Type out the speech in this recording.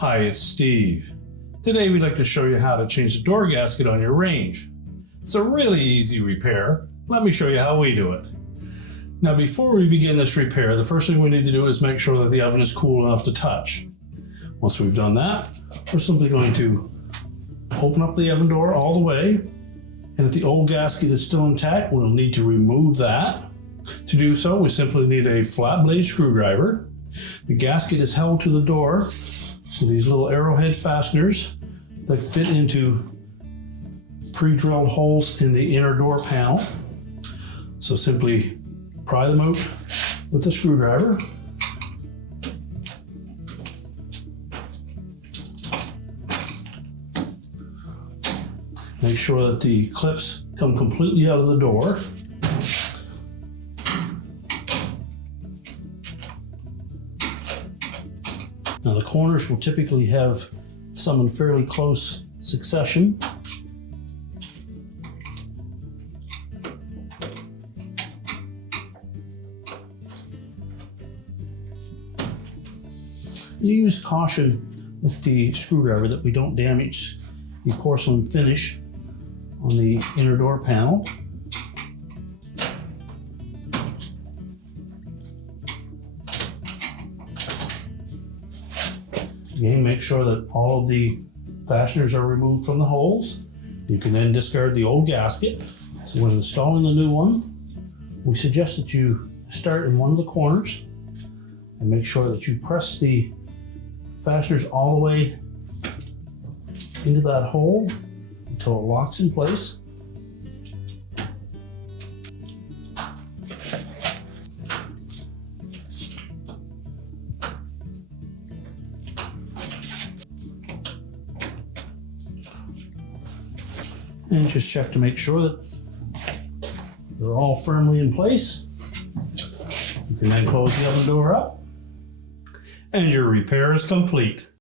Hi, it's Steve. Today we'd like to show you how to change the door gasket on your range. It's a really easy repair. Let me show you how we do it. Now before we begin this repair, the first thing we need to do is make sure that the oven is cool enough to touch. Once we've done that, we're simply going to open up the oven door all the way, and if the old gasket is still intact, we'll need to remove that. To do so, we simply need a flat blade screwdriver. The gasket is held to the door with these little arrowhead fasteners that fit into pre-drilled holes in the inner door panel. So simply pry them out with the screwdriver. Make sure that the clips come completely out of the door. Now the corners will typically have some in fairly close succession. You use caution with the screwdriver that we don't damage the porcelain finish on the inner door panel. Again, make sure that all of the fasteners are removed from the holes. You can then discard the old gasket. So when installing the new one, we suggest that you start in one of the corners and make sure that you press the fasteners all the way into that hole until it locks in place. And just check to make sure that they're all firmly in place. You can then close the oven door up, and your repair is complete.